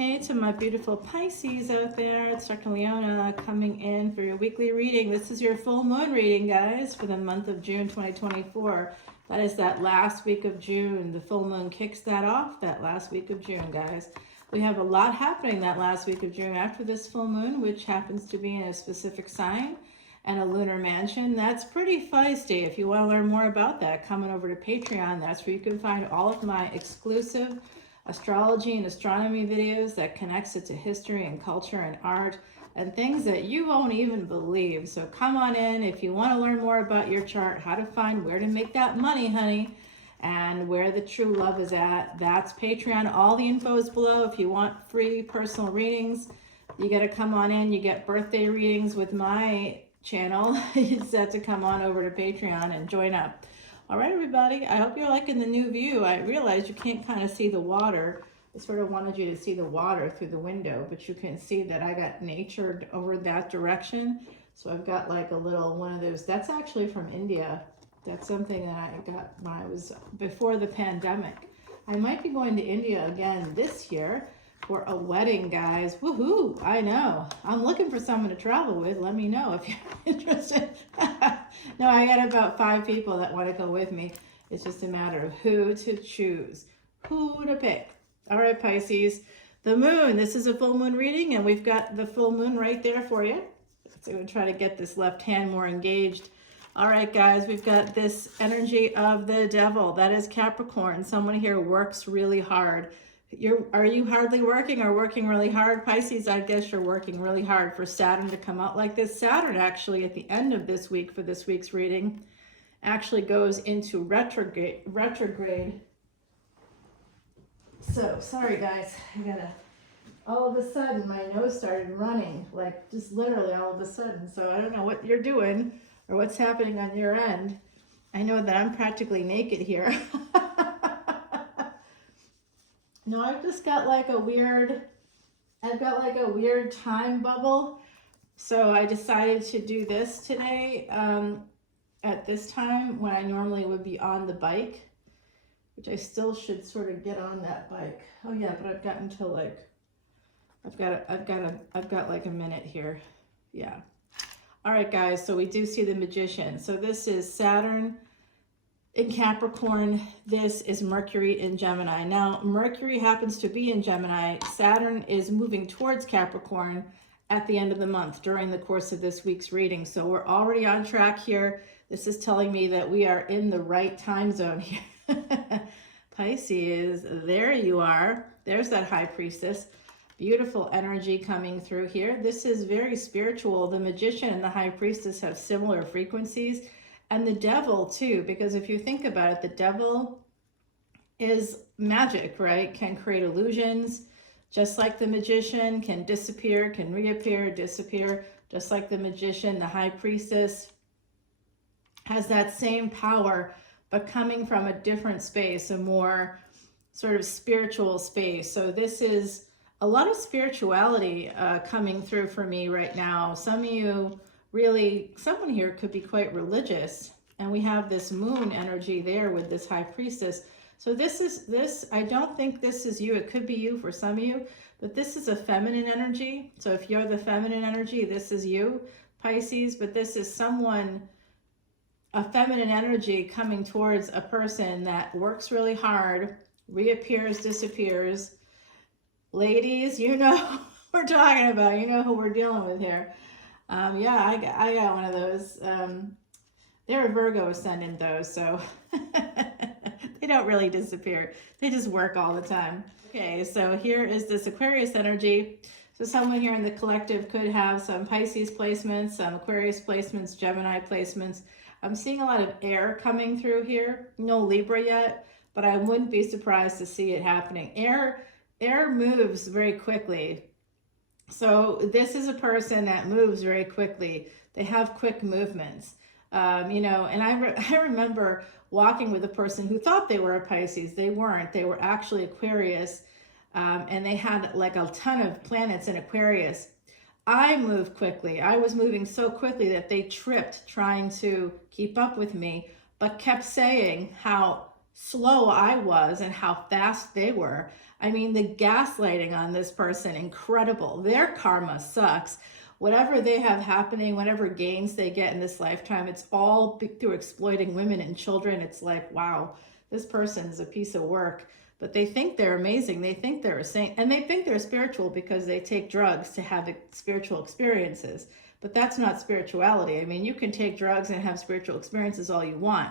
Hey to my beautiful Pisces out there. It's Dr. Leona coming in for your weekly reading. This is your full moon reading, guys, for the month of June 2024. That is that last week of June. The full moon kicks that off, that last week of June, guys. We have a lot happening that last week of June after this full moon, which happens to be in a specific sign and a lunar mansion. That's pretty feisty. If you want to learn more about that, come on over to Patreon. That's where you can find all of my exclusive astrology and astronomy videos that connects it to history and culture and art and things that you won't even believe. So come on in if you want to learn more about your chart, how to find where to make that money, honey, and where the true love is at. That's Patreon. All the info is below. If you want free personal readings, you got to come on in. You get birthday readings with my channel. You just have to come on over to Patreon and join up. All right, everybody, I hope you're liking the new view. I realize you can't kind of see the water. I sort of wanted you to see the water through the window, but you can see that I got nature over that direction. So I've got like a little one of those. That's actually from India. That's something that I got when I was before the pandemic. I might be going to India again this year for a wedding, guys. Woohoo! I know. I'm looking for someone to travel with. Let me know if you're interested. No, I got about 5 people that want to go with me. It's just a matter of who to choose, who to pick. All right, Pisces. The moon. This is a full moon reading, and we've got the full moon right there for you. So we'll try to get this left hand more engaged. All right, guys, we've got this energy of the devil. That is Capricorn. Someone here works really hard. Are you hardly working or working really hard? Pisces, I guess you're working really hard for Saturn to come out like this. Saturn actually at the end of this week for this week's reading actually goes into retrograde. So, sorry guys, all of a sudden my nose started running, like just literally all of a sudden. So I don't know what you're doing or what's happening on your end. I know that I'm practically naked here. No, I've just got like a weird, time bubble. So I decided to do this today at this time when I normally would be on the bike, which I still should sort of get on that bike. Oh yeah, but I've got until like, I've got like a minute here. Yeah. All right, guys. So we do see the Magician. So this is Saturn in Capricorn. This is Mercury in Gemini. Now, Mercury happens to be in Gemini. Saturn is moving towards Capricorn at the end of the month during the course of this week's reading. So we're already on track here. This is telling me that we are in the right time zone here. Pisces, there you are. There's that High Priestess. Beautiful energy coming through here. This is very spiritual. The Magician and the High Priestess have similar frequencies. And the devil too, because if you think about it, the devil is magic, right? Can create illusions, just like the Magician, can disappear, can reappear, disappear, just like the Magician. The High Priestess has that same power, but coming from a different space, a more sort of spiritual space. So this is a lot of spirituality coming through for me right now. Some of you really, someone here could be quite religious, and we have this moon energy there with this High Priestess. So this, I don't think this is you. It could be you for some of you, but this is a feminine energy. So if you're the feminine energy, this is you, Pisces, but this is someone, a feminine energy coming towards a person that works really hard, reappears, disappears. Ladies, you know what we're talking about. You know who we're dealing with here. Yeah, I got one of those. They're a Virgo ascendant though, so they don't really disappear. They just work all the time. Okay, so here is this Aquarius energy. So someone here in the collective could have some Pisces placements, some Aquarius placements, Gemini placements. I'm seeing a lot of air coming through here. No Libra yet, but I wouldn't be surprised to see it happening. Air moves very quickly. So this is a person that moves very quickly. They have quick movements, you know, and I remember walking with a person who thought they were a Pisces. They weren't. They were actually Aquarius, and they had like a ton of planets in Aquarius. I moved quickly. I was moving so quickly that they tripped trying to keep up with me, but kept saying how slow I was and how fast they were. I mean, the gaslighting on this person, incredible. Their karma sucks. Whatever they have happening, whatever gains they get in this lifetime, it's all through exploiting women and children. It's like, wow, this person's a piece of work. But they think they're amazing. They think they're a saint. And they think they're spiritual because they take drugs to have spiritual experiences. But that's not spirituality. I mean, you can take drugs and have spiritual experiences all you want.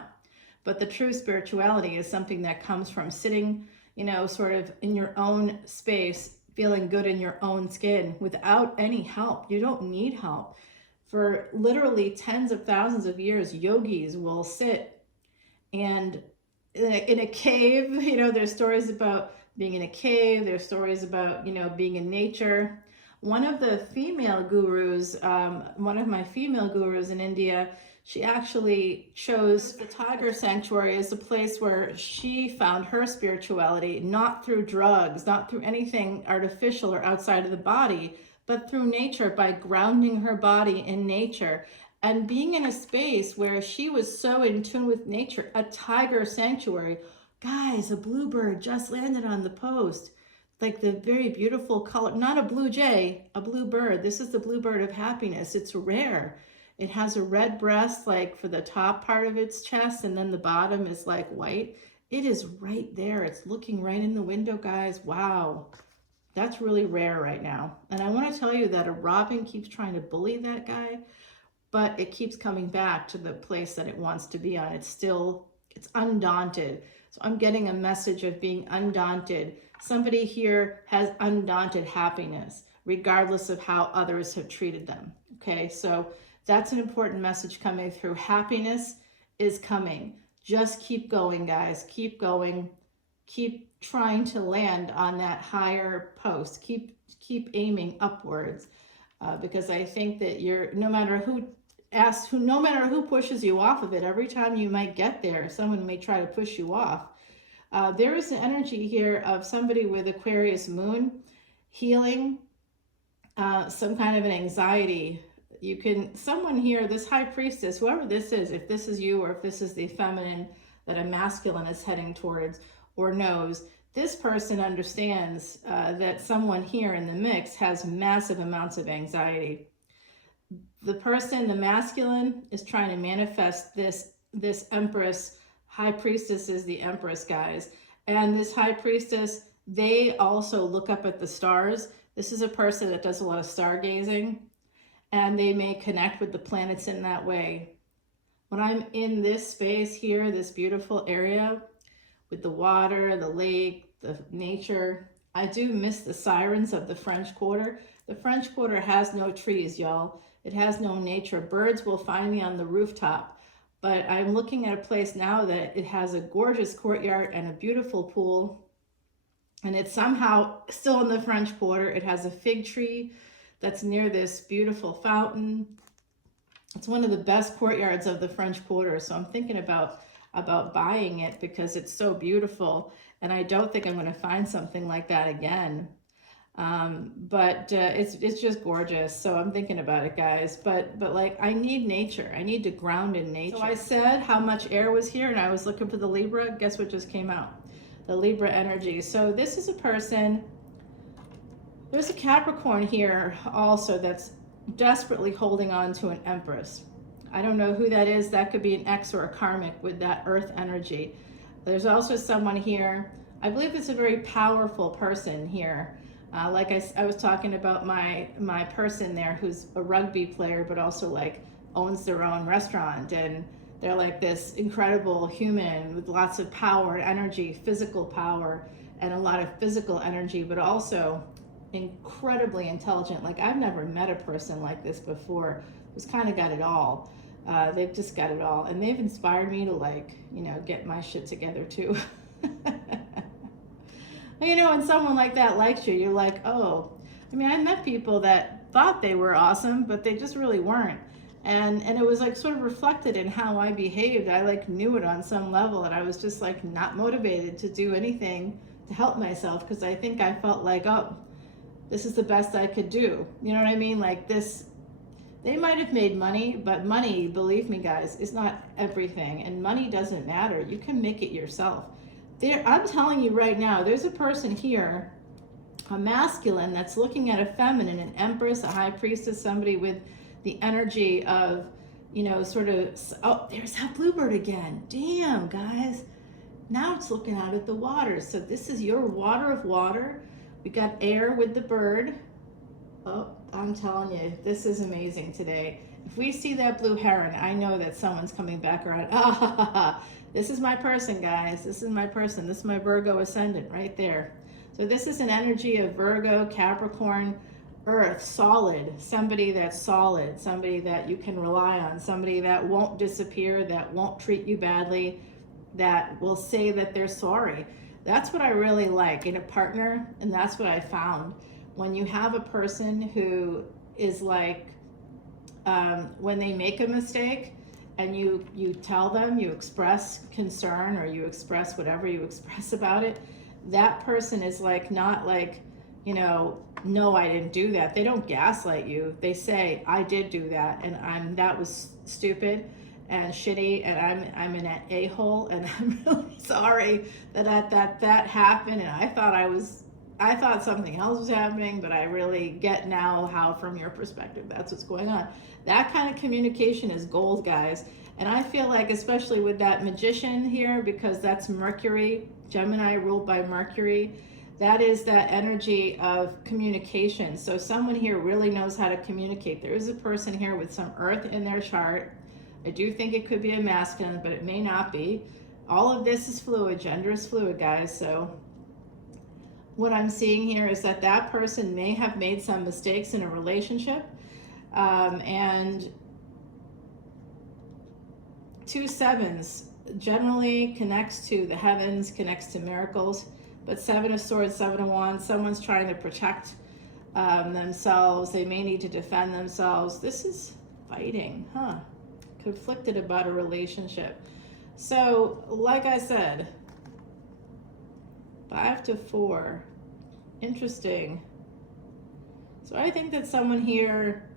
But the true spirituality is something that comes from sitting, you know, sort of in your own space, feeling good in your own skin without any help. You don't need help. For literally tens of thousands of years, yogis will sit and in a cave, you know, there's stories about being in a cave. There's stories about, you know, being in nature. One of the female gurus, one of my female gurus in India, she actually chose the tiger sanctuary as a place where she found her spirituality, not through drugs, not through anything artificial or outside of the body, but through nature, by grounding her body in nature and being in a space where she was so in tune with nature. A tiger sanctuary. Guys, a bluebird just landed on the post. Like the very beautiful color, not a blue jay, a blue bird. This is the bluebird of happiness. It's rare. It has a red breast, like for the top part of its chest, and then the bottom is like white. It is right there. It's looking right in the window, guys. Wow. That's really rare right now. And I want to tell you that a robin keeps trying to bully that guy, but it keeps coming back to the place that it wants to be on. It's undaunted. So I'm getting a message of being undaunted. Somebody here has undaunted happiness, regardless of how others have treated them. Okay, so that's an important message coming through. Happiness is coming. Just keep going, guys. Keep going. Keep trying to land on that higher post. Keep aiming upwards, because I think that no matter who pushes you off of it, every time you might get there, someone may try to push you off. There is an energy here of somebody with Aquarius moon healing some kind of an anxiety. Someone here, this high priestess, whoever this is, if this is you or if this is the feminine that a masculine is heading towards or knows, this person understands that someone here in the mix has massive amounts of anxiety. The masculine, is trying to manifest this Empress. High priestess is the Empress, guys. And this high priestess, they also look up at the stars. This is a person that does a lot of stargazing, and they may connect with the planets in that way. When I'm in this space here, this beautiful area with the water, the lake, the nature, I do miss the sirens of the French Quarter. The French Quarter has no trees, y'all. It has no nature. Birds will find me on the rooftop. But I'm looking at a place now that it has a gorgeous courtyard and a beautiful pool. And it's somehow still in the French Quarter. It has a fig tree that's near this beautiful fountain. It's one of the best courtyards of the French Quarter. So I'm thinking about buying it because it's so beautiful. And I don't think I'm going to find something like that again. But it's just gorgeous. So I'm thinking about it, guys. But like, I need nature. I need to ground in nature. So I said how much air was here, and I was looking for the Libra. Guess what just came out? The Libra energy. So this is a person. There's a Capricorn here also that's desperately holding on to an Empress. I don't know who that is. That could be an ex or a karmic with that earth energy. There's also someone here. I believe it's a very powerful person here. Like I was talking about my person there who's a rugby player, but also like owns their own restaurant, and they're like this incredible human with lots of power and energy, physical power and a lot of physical energy, but also incredibly intelligent. Like, I've never met a person like this before who's kind of got it all. They've just got it all, and they've inspired me to, like, you know, get my shit together too. You know, when someone like that likes you, you're like, oh. I mean, I met people that thought they were awesome, but they just really weren't. And it was like sort of reflected in how I behaved. I like knew it on some level, and I was just like not motivated to do anything to help myself, because I think I felt like, oh, this is the best I could do. You know what I mean? Like, this They might have made money, but money, believe me guys, is not everything, and money doesn't matter. You can make it yourself. I'm telling you right now, there's a person here, a masculine, that's looking at a feminine, an empress, a high priestess, somebody with the energy of, you know, sort of, oh, there's that bluebird again. Damn, guys. Now it's looking out at the water. So this is your water of water. We got air with the bird. Oh, I'm telling you, this is amazing today. If we see that blue heron, I know that someone's coming back around. Ah, this is my person, guys. This is my person. This is my Virgo ascendant right there. So this is an energy of Virgo, Capricorn, Earth, solid. Somebody that's solid, somebody that you can rely on, somebody that won't disappear, that won't treat you badly, that will say that they're sorry. That's what I really like in a partner, and that's what I found. When you have a person who is like, when they make a mistake and you tell them, you express concern, or you express whatever you express about it, that person is like, not like, you know, no, I didn't do that. They don't gaslight you. They say, I did do that, and that was stupid and shitty, and I'm an a-hole, and I'm really sorry that happened, and I thought something else was happening, but I really get now how, from your perspective, that's what's going on. That kind of communication is gold, guys. And I feel like, especially with that magician here, because that's Mercury, Gemini ruled by Mercury, that is that energy of communication. So someone here really knows how to communicate. There is a person here with some earth in their chart. I do think it could be a masculine, but it may not be. All of this is fluid. Gender is fluid, guys. So what I'm seeing here is that that person may have made some mistakes in a relationship, and 2 sevens generally connects to the heavens, connects to miracles, but 7 of swords, 7 of wands, someone's trying to protect themselves. They may need to defend themselves. This is fighting, conflicted about a relationship. So like I said, 5 to 4. Interesting. So I think that someone here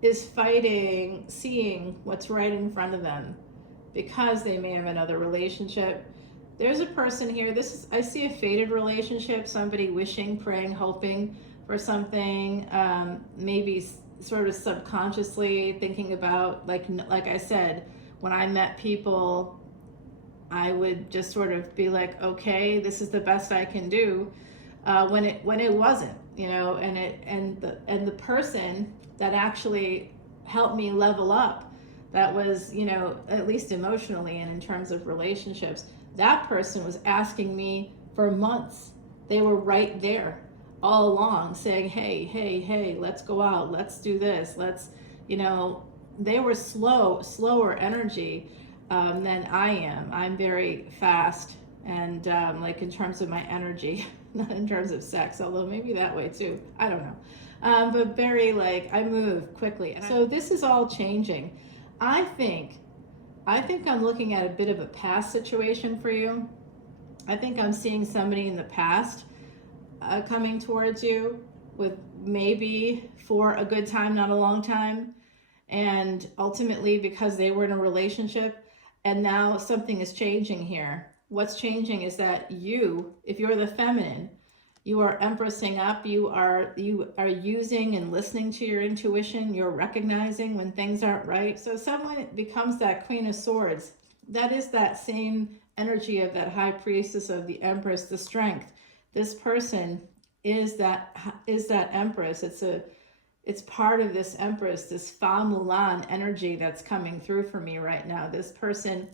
is fighting, seeing what's right in front of them, because they may have another relationship. There's a person here, I see a fated relationship, somebody wishing, praying, hoping for something, maybe sort of subconsciously thinking about, like I said, when I met people, I would just sort of be like, okay, this is the best I can do, when it wasn't, you know, and the person that actually helped me level up, that was, you know, at least emotionally and in terms of relationships, that person was asking me for months. They were right there all along saying, hey, let's go out, let's do this, let's, you know, they were slower energy than I am. I'm very fast, and like in terms of my energy, not in terms of sex, although maybe that way too, I don't know. But very, like, I move quickly. So this is all changing. I think I'm looking at a bit of a past situation for you. I think I'm seeing somebody in the past coming towards you with maybe for a good time, not a long time. And ultimately, because they were in a relationship, and now something is changing here. What's changing is that you, if you're the feminine, you are empressing up, you are using and listening to your intuition, you're recognizing when things aren't right. So someone becomes that Queen of Swords. That is that same energy of that High Priestess of the Empress, the strength. This person is that Empress. It's part of this Empress, this Fa Mulan energy that's coming through for me right now. This person,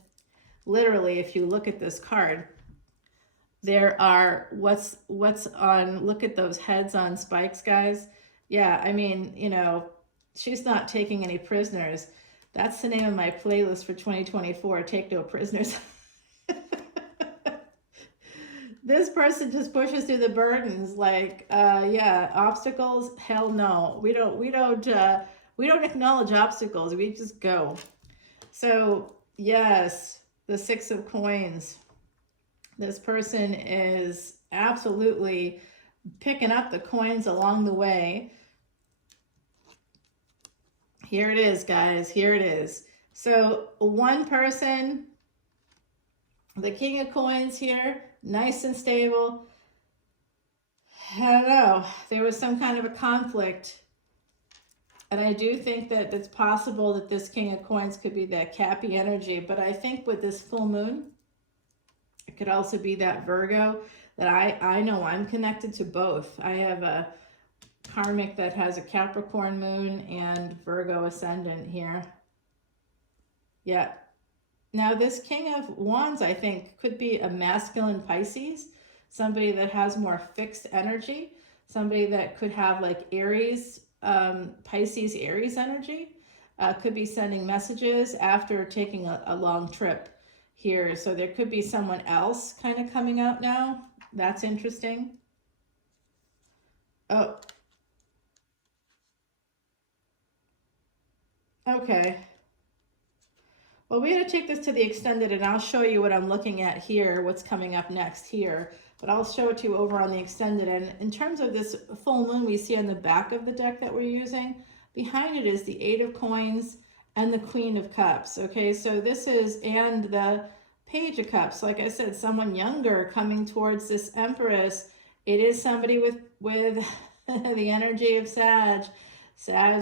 literally, if you look at this card, there are what's on, look at those heads on spikes, guys. Yeah, I mean, you know, she's not taking any prisoners. That's the name of my playlist for 2024, Take No Prisoners. This person just pushes through the burdens, like, yeah, obstacles, hell no. We don't acknowledge obstacles, we just go. So yes, the 6 of Coins. This person is absolutely picking up the coins along the way. Here it is, guys. Here it is. So one person, the King of Coins here, nice and stable. I don't know. There was some kind of a conflict. And I do think that it's possible that this King of Coins could be that Cappy energy. But I think with this full moon, it could also be that Virgo that I know I'm connected to both. I have a karmic that has a Capricorn moon and Virgo ascendant here. Yeah. Now this King of Wands, I think, could be a masculine Pisces, somebody that has more fixed energy, somebody that could have like Aries, Pisces, Aries energy, could be sending messages after taking a long trip here. So there could be someone else kind of coming out now. That's interesting. Oh. Okay. Well, we got to take this to the extended, and I'll show you what I'm looking at here, what's coming up next here. But I'll show it to you over on the extended. And in terms of this full moon we see on the back of the deck that we're using, behind it is the Eight of Coins and the Queen of Cups. Okay, so this is, and the Page of Cups. Like I said, someone younger coming towards this Empress. It is somebody with the energy of Sag,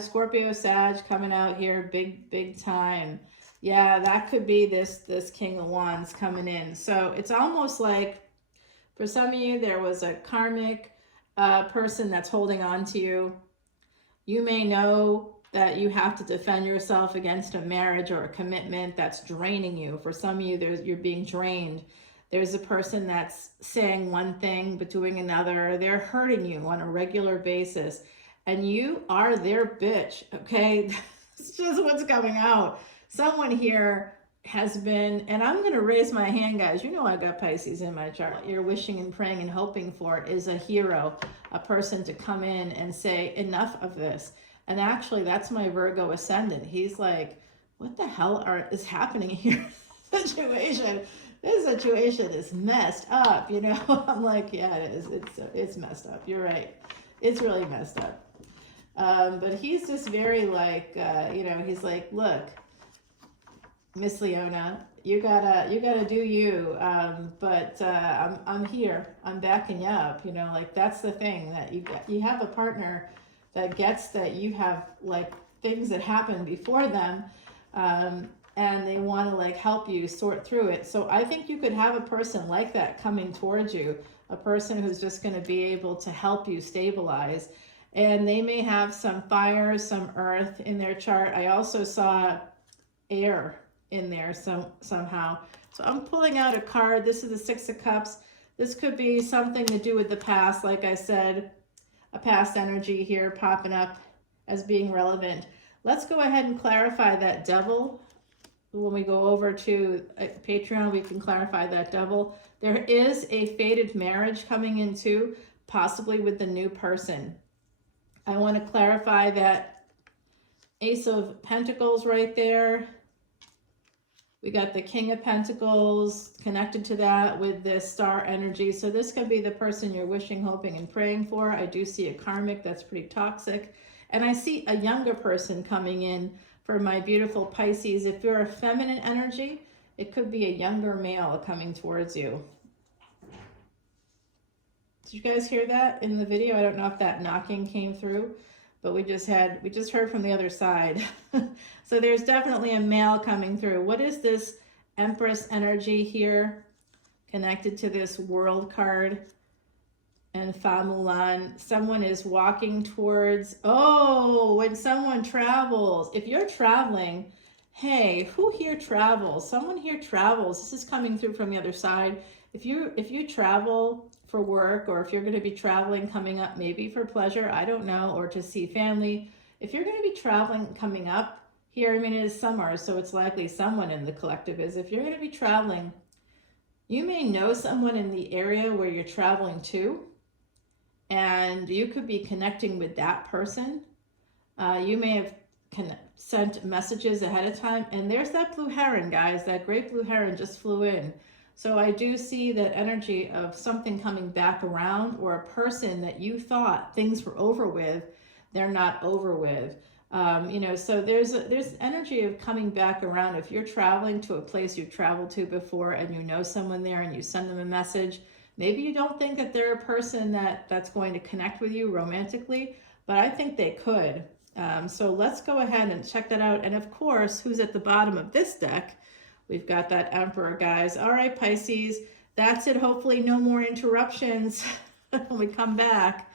Scorpio, Sag coming out here big time. Yeah, that could be this King of Wands coming in. So it's almost like for some of you, there was a karmic person that's holding on to you. You may know that you have to defend yourself against a marriage or a commitment that's draining you. For some of you, you're being drained. There's a person that's saying one thing but doing another. They're hurting you on a regular basis. And you are their bitch, okay? It's just what's coming out. Someone here has been, and I'm going to raise my hand, guys. You know I got Pisces in my chart. What you're wishing and praying and hoping for is a hero, a person to come in and say, enough of this. And actually, that's my Virgo ascendant. He's like, what the hell is happening here? This situation is messed up, you know? I'm like, yeah, it is. It's messed up. You're right. It's really messed up. But he's just very like, you know, he's like, look, Miss Leona, you gotta do you. But I'm here. I'm backing you up. You know, like that's the thing, that you have a partner that gets that you have like things that happen before them, and they want to like help you sort through it. So I think you could have a person like that coming towards you, a person who's just going to be able to help you stabilize. And they may have some fire, some earth in their chart. I also saw air in there somehow. So I'm pulling out a card. This is the Six of Cups. This could be something to do with the past. Like I said, a past energy here popping up as being relevant. Let's go ahead and clarify that Devil. When we go over to Patreon, we can clarify that Devil. There is a fated marriage coming in too, possibly with the new person. I want to clarify that Ace of Pentacles right there. We got the King of Pentacles connected to that with this star energy. So this could be the person you're wishing, hoping, and praying for. I do see a karmic that's pretty toxic. And I see a younger person coming in for my beautiful Pisces. If you're a feminine energy, it could be a younger male coming towards you. Did you guys hear that in the video? I don't know if that knocking came through, but we just heard from the other side. So there's definitely a male coming through. What is this Empress energy here connected to this World card and Fa Mulan? Someone is walking towards, when someone travels. If you're traveling, hey, who here travels? Someone here travels. This is coming through from the other side. If you travel for work, or if you're going to be traveling coming up, maybe for pleasure, I don't know, or to see family. If you're going to be traveling coming up here, I mean, it is summer, so it's likely someone in the collective is. If you're going to be traveling, you may know someone in the area where you're traveling to, and you could be connecting with that person. You may have sent messages ahead of time, and there's that blue heron, guys. That great blue heron just flew in. So I do see that energy of something coming back around, or a person that you thought things were over with, they're not over with. You know, so there's energy of coming back around. If you're traveling to a place you've traveled to before and you know someone there and you send them a message, maybe you don't think that they're a person that's going to connect with you romantically, but I think they could. So let's go ahead and check that out. And of course, who's at the bottom of this deck? We've got that Emperor, guys. All right, Pisces, that's it. Hopefully no more interruptions when we come back.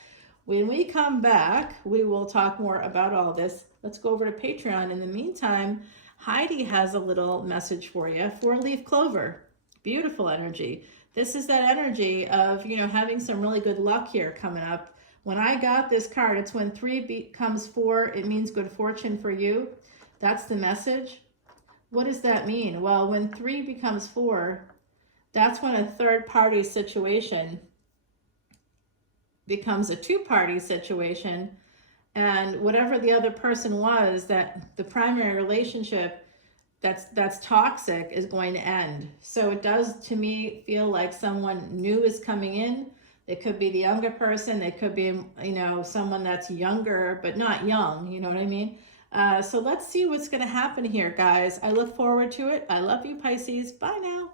When we come back, we will talk more about all this. Let's go over to Patreon. In the meantime, Heidi has a little message for you. 4-leaf clover. Beautiful energy. This is that energy of, you know, having some really good luck here coming up. When I got this card, it's when 3 becomes 4, it means good fortune for you. That's the message. What does that mean? Well, when 3 becomes 4, that's when a third-party situation becomes a 2-party situation, and whatever the other person was, that the primary relationship that's toxic is going to end. So it does, to me, feel like someone new is coming in. It could be the younger person. It could be, you know, someone that's younger but not young. You know what I mean? So let's see what's going to happen here, guys. I look forward to it. I love you, Pisces. Bye now.